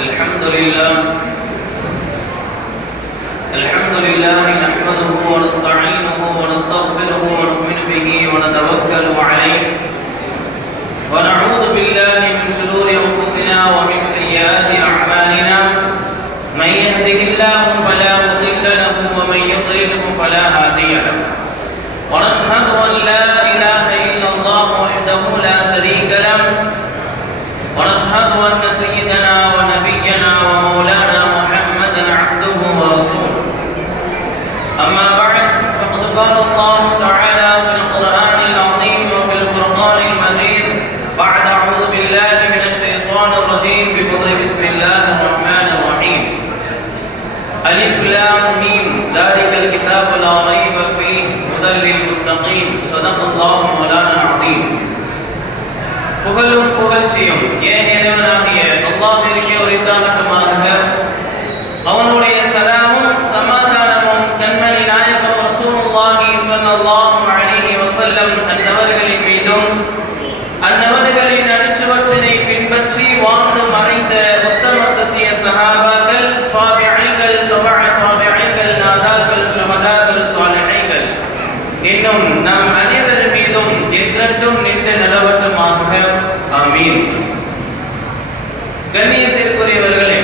الحمد لله نحمده ونستعينه ونستغفره ونؤمن به ونتوكل عليه ونعوذ بالله من شرور أنفسنا ومن سيئات أعمالنا من يهده الله فلا مضل له ومن يضلله فلا هادي له ونشهد أن لا إله إلا الله وحده لا شريك له ونشهد أن سيدنا ونبينا ومولانا محمدا عبده ورسوله أما بعد فقد قال الله تعالى في القرآن العظيم وفي الفرقان المجيد بعد أعوذ بالله من الشيطان الرجيم بفضل بسم الله الرحمن الرحيم ألف لام ميم ذلك الكتاب لا ريب فيه هدى للمتقين صدق الله مولانا العظيم புகழும் புகழ்ச்சியும் ஏன் இறைவனாகிய அல்லாஹ்விற்கே உரித்தாகட்டுமாக. அவனுடைய சலாமும் சமாதானமும் கண்மணி நாயகம் ரசூலுல்லாஹி ஸல்லல்லாஹு அலைஹி வஸல்லம் அன்னவர்களின் மீதும் அன்னவர்களின் அடிச்சுவற்றினை பின்பற்றி வாழ்ந்து மறைந்த உத்தம சத்திய சஹாபாக்கள், தாபிஈன்கள், தபஅ-தாபிஈன்கள், நாதாக்கள், ஷுஹதாக்கள், சாலிஹீன்கள் இன்னும் நம் அனைவர் மீதும் என்றென்றும் நின்று நிலவட்டுமாக. ஆமீன். கண்ணியத்திற்குரியவர்களே,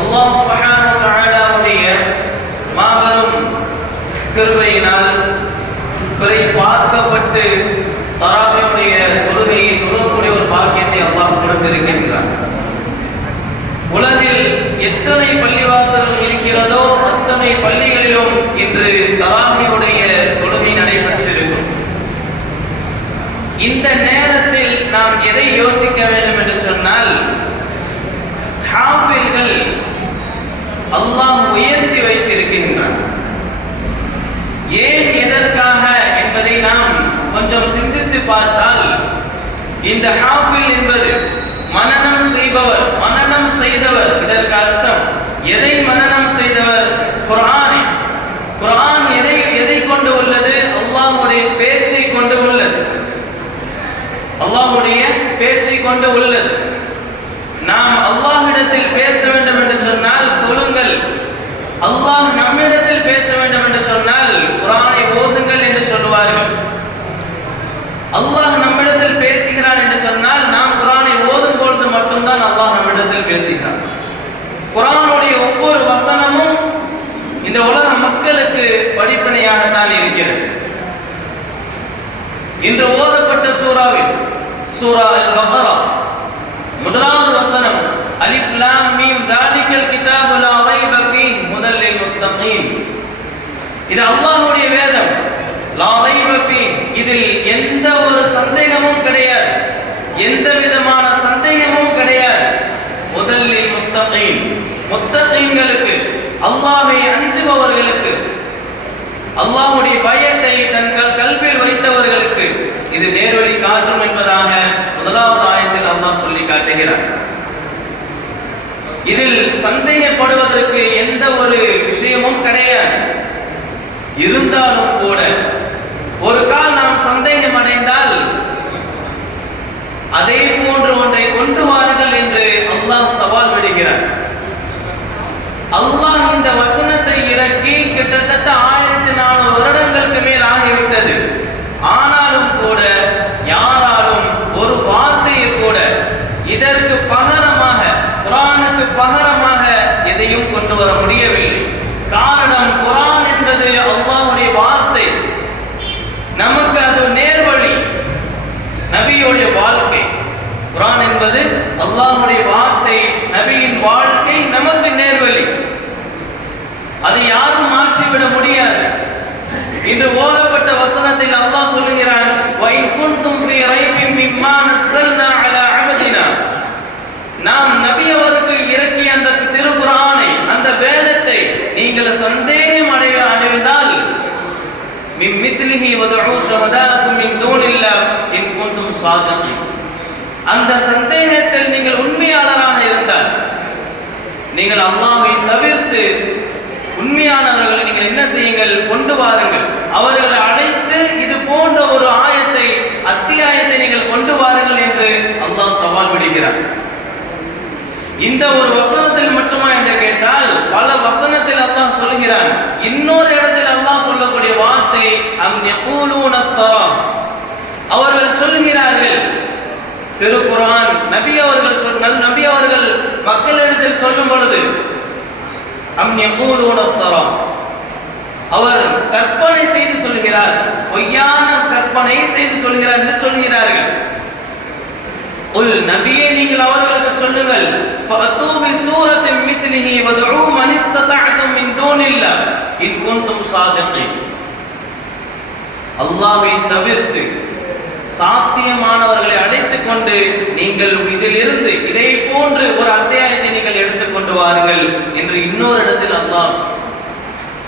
அல்லாஹ் சுப்ஹானஹு வ தஆலாவுடைய மாபெரும் கிருபையினால் பிறை பார்க்கப்பட்டு தராவியுடைய தொழுகையை தொழக்கூடிய ஒரு பாக்கியத்தை அல்லாஹ் கொடுத்திருக்கின்றான். உலகில் எத்தனை பள்ளிவாசல்கள் இருக்கிறதோ அத்தனை பள்ளிகளிலும் இன்று தராவியுடைய தொழுகை நடைபெற்றிருக்கும். இந்த நேரத்தில் நாம் எதை யோசிக்க வேண்டும் என்று சொன்னால், ஹாஃபில்கள் அல்லாஹ் உயர்த்தி வைத்திருக்கின்றான். ஏன் எதற்காக என்பதை நாம் கொஞ்சம் சிந்தித்து பார்த்தால், இந்த ஹாஃபில் என்பது மனனம் செய்பவர், மனனம் செய்தவர். இதற்கு அர்த்தம் எதை மனனம் செய்தவர்? குர்ஆனை. குர்ஆன் எதை கொண்டு உள்ளது? அல்லாஹ்வுடைய பேச்சை கொண்டு உள்ளது. அல்லாஹ்வுடைய பேச்சை கொண்டு உள்ளது. நாம் அல்லாஹ்விடத்தில் பேச வேண்டும் என்று சொன்னால் தொழுங்கள். அல்லாஹ் நம்மிடத்தில் பேச வேண்டும் என்று சொன்னால் குர்ஆனை ஓதுங்கள் என்று சொல்வார்கள். அல்லாஹ் நம்மிடத்தில் பேசுகிறான் என்று சொன்னால் நாம் குர்ஆனை ஓதும் பொழுது மட்டும்தான் அல்லாஹ் நம்மிடத்தில் பேசுகிறான். குர்ஆனுடைய ஒவ்வொரு வசனமும் இந்த உலக மக்களுக்கு படிப்பினையாகத்தான் இருக்கிறது. இன்று ஓதப்பட்ட சூராவில் சூரா அல்-பக்ரா முதலாவது வசனம் அலிஃப் லாம் மீம் ذَلِكَ الْكِتَابُ لَا رَيْبَ فِيهِ هُدًى لِّلْمُتَّقِينَ. இது அல்லாஹ்வுடைய வேதம். லா ரைப ஃபீ, இதில் எந்த ஒரு சந்தேகமும் கிடையாது, எந்த விதமான சந்தேகமும் கிடையாது. ஹுதல் லில்-முத்தகீன், முத்தகீன்களுக்கு, அல்லாஹ்வை அஞ்சுபவர்களுக்கு, அல்லாஹ்வுடைய பயத்தை தங்கள் கல்வியில் வைத்தவர்களுக்கு இது நேர்வழி காட்டும் என்பதாக முதலாவது ஆயத்தில் அல்லாஹ் சொல்லி காட்டுகிறார். இதில் சந்தேகப்படுவதற்கு எந்த ஒரு விஷயமும் கிடையாது. இருந்தாலும் கூட ஒரு கால் நாம் சந்தேகம் அடைந்தால் அதே போன்று ஒன்றை கொண்டு வாருங்கள் என்று அல்லாஹ் சவால் விடுகிறார். அல்லாஹ் இந்த வசனத்தை இறக்கி கிட்டத்தட்ட 1400 வருடங்களுக்கு மேல் ஆகிவிட்டது. ஆனாலும் கூட யாராலும் ஒரு வார்த்தையை கூட இதற்கு பகரமாக, குர்ஆனுக்கு பகரமாக எதையும் கொண்டு வர முடியவில்லை. காரணம், குர்ஆன் என்பது அல்லாஹ்வுடைய வார்த்தை. நமக்கு அது நேர்வழி, நபியுடைய வாழ்க்கை. குர்ஆன் என்பது அல்லாஹ்வுடைய வார்த்தை, நபியின் வாழ்க்கை நமக்கு நேர்வழி. அதை யாரும் மாற்றிவிட முடியாது. இன்று ஓதப்பட்ட வசனத்தில் அல்லாஹ் சொல்லுகிறான், வஇன் குன்தும் ஃபீ ரைபின் மிம்மா நஸ்ஸல்னா அலா அபதினா. நாம் நபி அவருக்கு இறக்கிய அந்த திருக்குர்ஆனை, அந்த வேதத்தை நீங்கள் சந்தேகம் அடைந்தால் மின் மித்லிஹி வதுஉ ஷுஹதாக்கும் மின் தூனில்லாஹ் இன் குன்தும் சாதிகீன். அந்த சந்தேகத்தில் நீங்கள் உண்மையாளராக இருந்தால், நீங்கள் அல்லாஹ்வை தவிர்த்து உண்மையானவர்களை நீங்கள் என்ன செய்யுங்கள்? கொண்டு வாருங்கள். அவர்களை அழைத்து இது போன்ற ஒரு ஆயத்தை, அத்தியாயத்தை நீங்கள் கொண்டு வாருங்கள் என்று அல்லாஹ் சவால் விடுகிறார். இந்த ஒரு வசனத்தில் மட்டுமா என்று கேட்டால் பல வசனத்தில் அல்லாஹ் சொல்கிறான். இன்னொரு இடத்தில் அல்லாஹ் சொல்லக்கூடிய வார்த்தை அம் யகூலூன இஃப்தரா, அவர்கள் சொல்கிறார்கள். திருக்குர்ஆன் நபி அவர்கள் மக்களிடத்தில் சொல்லும் பொழுது அம் யகூலூன இஃப்தரா, அவர் கற்பனை செய்து சொல்கிறார், பொய்யான கற்பனை செய்து சொல்கிறார் என்று சொல்கிறார்கள். உல் நபியே நீங்கள் அவர்களுக்கு சொல்லுங்கள், ஃபஅதூ பிசூரத்தின் மித்லிஹி வதுஊ மன் இஸ்ததஅதும் மின் தூனில்லாஹ் இன் குன்தும் ஸாதிகீன். அல்லாஹ்வை தவிர்த்து சாத்தியமானவர்களை அழைத்துக் கொண்டு நீங்கள் இதிலிருந்து இதை போன்று ஒரு அத்தியாயத்தை நீங்கள் எடுத்துக்கொண்டு வாருங்கள் என்று இன்னொரு இடத்தில் அல்லாஹ்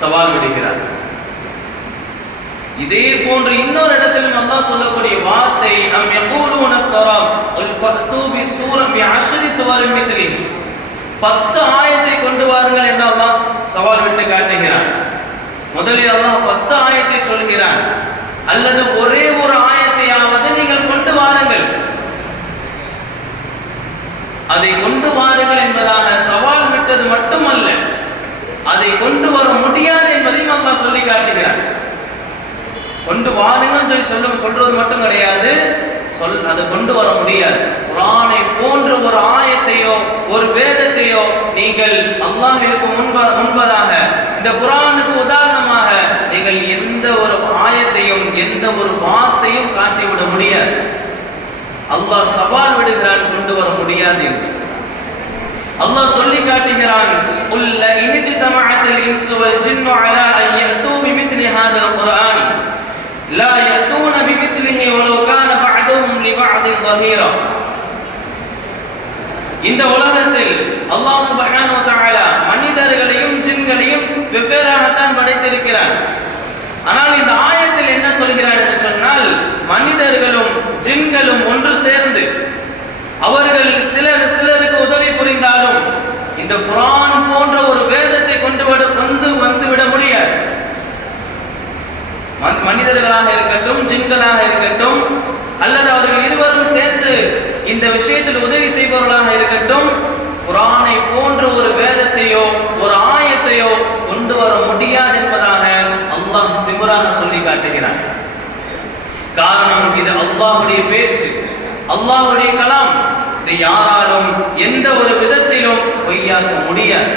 சவால் விடுகிறார். இதே போன்று இன்னொரு இடத்திலும் அல்லாஹ் சொல்லக்கூடிய வார்த்தை அம் யகூலூன இஃப்தரா குல் ஃபஅதூ பிசூரத்தி பிஅஷ்ரி சுவரின் மித்லிஹி, 10 ஆயத்தை கொண்டு வாருங்கள் என்று அல்லாஹ் சவால் விட்டு காட்டுகிறான். முதலில் அல்லாஹ் 10 ஆயத்தை சொல்கிறான், அல்லது ஒரே ஒரு ஆயத்தையாவது நீங்கள் கொண்டு வாருங்கள். அதை கொண்டு வாருங்கள் என்பதாக சவால் விட்டது மட்டுமல்ல, அதை கொண்டு வர முடியாது என்பதையும் அல்லாஹ் சொல்லி காட்டுகிறான். கொண்டு வாருங்கள் சொல்றது மட்டும் கிடையாது, அதை கொண்டு வர முடியாது. குர்ஆனை போன்ற ஒரு ஆயத்தையோ ஒரு வேதத்தையோ நீங்கள் அல்லாஹ்விற்கு முன்பதாக இந்த குர்ஆனுக்கு உதாரணமாக நீங்கள் எந்த ஒரு ஆயத்தையும் எந்த ஒரு வார்த்தையும் காட்டிவிட முடியாது. அல்லாஹ் சவால் விடுகிறான், கொண்டு வர முடியாது என்று. அல்லாஹ் சொல்லி காட்டுகிறான், குல்ல இன்ஜிதமஅத்தில் இன்சு வல் ஜின்னு அலா அன் யஅதூ பிமித்லி ஹாதல் குர்ஆன் லா யஅதூன பிமித்லிஹி வலவ் கான பஅதுஹும் லிபஅதின் ظهீரா. இந்த உலகத்தில் அல்லாஹ் சுப்ஹானஹு வ தஆலா மனிதர்களையும் ஜின்களையும் வெவ்வேறாகத்தான் படைத்திருக்கிறான். ஆனால் இந்த ஆயத்தில் என்ன சொல்கிறான் என்று சொன்னால், மனிதர்களும் ஜின்களும் ஒன்று சேர்ந்து அவர்களில் சிலருக்கு உதவி புரிந்தாலும் இந்த குர்ஆன் போன்ற ஒரு வேதத்தை வந்துவிட முடியாது. மனிதர்களாக இருக்கட்டும் ஜின்களாக இருக்கட்டும் அல்லது அவர்கள் இருவரும் சேர்ந்து இந்த விஷயத்தில் உதவி செய்பவர்களாக இருக்கட்டும், குர்ஆனை போன்ற ஒரு வேதத்தையோ ஒரு ஆயத்தையோ கொண்டு வர முடியாது என்பதாக அல்லாஹ் திமிராக சொல்லி காட்டுகிறான். காரணம், இது அல்லாஹ்வுடைய பேச்சு, அல்லாஹ்வுடைய கலாம். இதை யாராலும் எந்த ஒரு விதத்திலும் பொய்யாக்க முடியாது.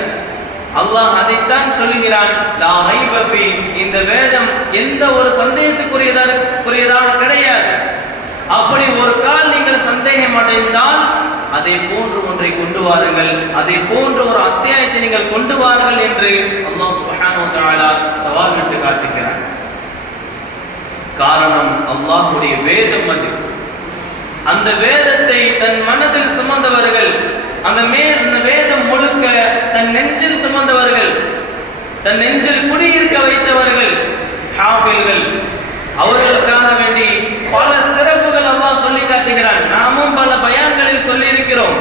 அல்லாஹ் அதைத்தான் சொல்கிறான், லா ரைப ஃபீ, இந்த வேதம் எந்த ஒரு சந்தேகத்துக்குரியதாக கிடையாது. அப்படி ஒரு கால் நீங்கள் சந்தேகம் அடைந்தால் அதை போன்று ஒன்றை கொண்டு வாருங்கள், அதை போன்ற ஒரு அத்தியாயத்தை நீங்கள் கொண்டு வாருங்கள் என்று அல்லாஹ் சுப்ஹானஹு வ தஆலா சவால் விட்டு காட்டுகிறான். காரணம், அல்லாஹ்வுடைய வேதம் அது. அந்த வேதத்தை தன் மனதில் சுமந்தவர்கள், அந்த வேதம் முழுக்க தன் நெஞ்சில் சுமந்தவர்கள், தன் நெஞ்சில் குடியிருக்க வைத்தவர்கள் ஹாஃபில்கள். அவர்களுக்காக வேண்டி பல சிறப்புகள் அல்லாஹ் சொல்லி காட்டுகிறான். நாமும் பல பயான்களில் சொல்லி இருக்கிறோம்.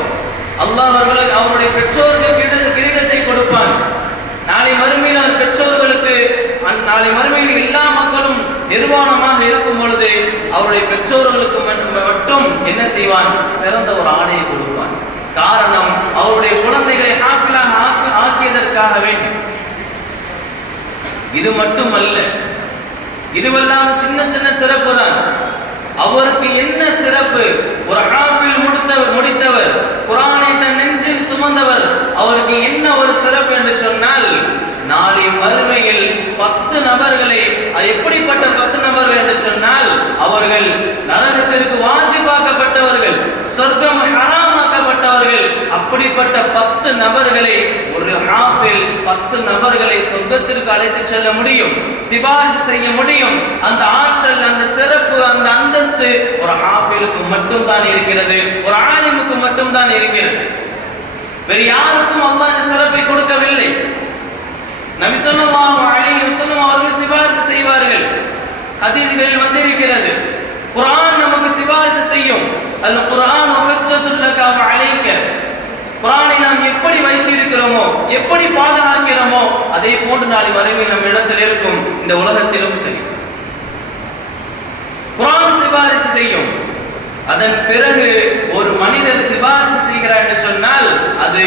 அல்லாஹ் அவருடைய பெற்றோருக்கு கிரீடத்தை கொடுப்பான். நாளை மறுமையில் அவர் பெற்றோர்களுக்கு, நாளை மறுமையில் எல்லா மக்களும் நிர்வாணமாக இருக்கும் பொழுது அவருடைய பெற்றோர்களுக்கு மட்டும் என்ன செய்வான், சிறந்த ஒரு ஆடையை கொடுப்பான். காரணம், அவருடைய குழந்தைகளை ஹாஃபிலாக ஆக்கியதற்காக வேண்டி. இது மட்டுமல்ல, இதுவெல்லாம் சின்ன சின்ன சிறப்பு தான். அவருக்கு என்ன சிறப்பு, ஒரு ஹாஃபில் முடித்தவர், குர்ஆனை தன் நெஞ்சில் சுமந்தவர், அவருக்கு என்ன ஒரு சிறப்பு என்று சொன்னால், நாளை மறுமையில் 10 நபர்களை, எப்படிப்பட்ட 10 நபர்கள் என்று சொன்னால், அவர்கள் நரகத்திற்கு வாஜிபாக்கப்பட்டவர்கள், சொர்க்கம் ஹராமாக்கப்பட்டவர்கள். அப்படிப்பட்ட 10 நபர்களை ஒரு ஹாஃபில் 10 நபர்களை சொர்க்கத்திற்கு அழைத்து செல்ல முடியும், சிபாரிசு செய்ய முடியும். அந்த ஆற்றல், அந்த சிறப்பு, அந்த அந்தஸ்து ஒரு ஹாஃபிலுக்கு மட்டும் தான் இருக்கிறது, ஒரு ஆலிமுக்கு மட்டும் தான் இருக்கிறது. வேறு யாருக்கும் அல்லாஹ் இந்த சிறப்பை கொடுக்கவில்லை. நபி ஸல்லல்லாஹு அலைஹி வஸல்லம் அவர்கள் சிபாரிசு செய்வார்கள். ஹதீஸ்களில் வந்திருக்கிறது, குர்ஆன் நமக்கு சிபாரிசு செய்யும். அல் குர்ஆன் ஹுஜ்ஜத்துல் லக வ அலைக. குர்ஆனை நாம் எப்படி வைத்திருக்கிறோமோ, எப்படி பாதுகாக்கிறோமோ, அதே போன்று நாளை மறுமையில் நம் இடத்தில் இருக்கும். இந்த உலகத்திலும் சரி, குர்ஆன் சிபாரிசு செய்யும். அதன் பிறகு ஒரு மனிதர் சிபாரிசு செய்கிறார் என்று சொன்னால் அது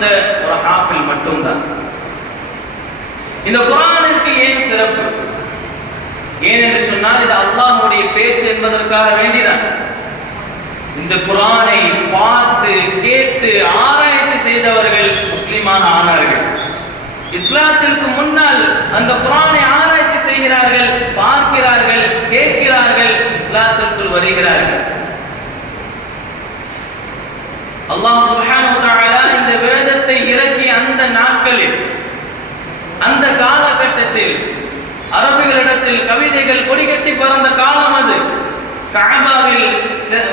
சுமந்த ஒரு ஹாஃபில் மட்டும்தான். இந்த குர்ஆனிற்கு ஏன் சிறப்பு? ஏன் என்று சொன்னால் இது அல்லாஹ்வுடைய பேச்சு என்பதற்காக வேண்டிதான். இந்த குர்ஆனை பார்த்து கேட்டு ஆராய்ச்சி செய்தவர்கள் முஸ்லிமாக ஆனார்கள். இஸ்லாத்திற்கு முன்னால் அந்த குர்ஆனை ஆராய்ச்சி செய்கிறார்கள், பார்க்கிறார்கள், கேட்கிறார்கள், இஸ்லாத்திற்குள் வருகிறார்கள். அல்லாஹ் சுப்ஹானஹு வ தஆலா இந்த வேதத்தை இறக்கிய அந்த நாட்களில், அந்த காலகட்டத்தில் அரபிகளிடத்தில் கவிதைகள் கொடிகட்டி பறந்த காலம் அது.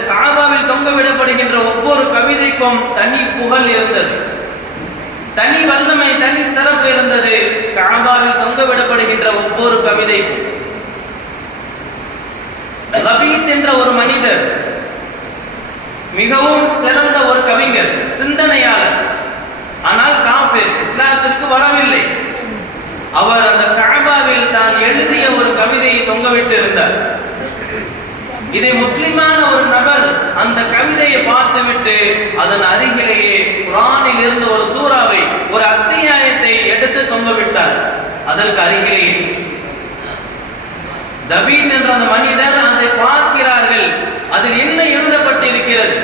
கஅபாவில் தொங்கவிடப்படுகின்ற ஒவ்வொரு கவிதைக்கும் தனி புகழ் இருந்தது, தனி வல்லமை, தனி சிறப்பு இருந்தது. கஅபாவில் தொங்கவிடப்படுகின்ற ஒவ்வொரு கவிதைக்கும் லபீத் என்ற ஒரு மனிதர், மிகவும் சிறந்த ஒரு கவிஞர், சிந்தனையாளர், ஆனால் காஃபிர், இஸ்லாத்திற்கு வரவில்லை. அவர் அந்த கஅபாவில் தான் எழுதிய ஒரு கவிதையை தொங்கவிட்டு இருந்தார். இதை முஸ்லிமான ஒரு நபர் அந்த கவிதையை பார்த்துவிட்டு அதன் அருகிலேயே குர்ஆனில் இருந்து ஒரு சூறாவை, ஒரு அத்தியாயத்தை எடுத்து தொங்கவிட்டார். அதற்கு அருகிலேயே தபீத் என்ற அந்த மனிதர் அதை பார்க்கிறார்கள். அதில் என்ன எழுதப்பட்டிருக்கிறது?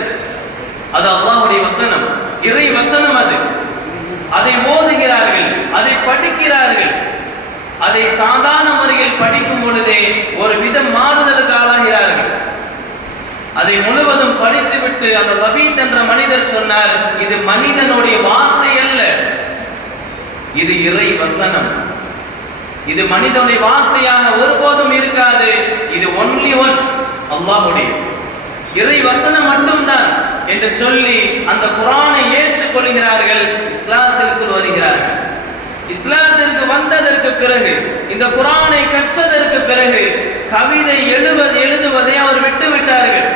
அது அல்லாஹ்வுடைய வசனம், இறை வசனம். அதை ஓதுகிறார்கள், அதை படிக்கிறார்கள். அதை சாதாரண முறையில் படிக்கும் பொழுதே ஒரு வித மாறுதலுக்கு ஆளாகிறார்கள். அதை முழுவதும் படித்துவிட்டு அந்த லபீத் என்ற மனிதர் சொன்னார், இது மனிதனுடைய வார்த்தை அல்ல, இது இறை வசனம். இது மனிதனுடைய வார்த்தையாக ஒருபோதும் இருக்காது. இது ஒன்லி ஒன், அல்லாஹ்வுடைய இறை வசனம் மட்டும்தான் என்று சொல்லி அந்த குர்ஆனை ஏற்றுக்கொள்கிறார்கள், இஸ்லாத்திற்கு வருகிறார்கள். இஸ்லாத்திற்கு வந்ததற்கு பிறகு, இந்த குர்ஆனை கற்றதற்கு பிறகு கவிதை எழுதுவதை அவர் விட்டு விட்டார்கள்.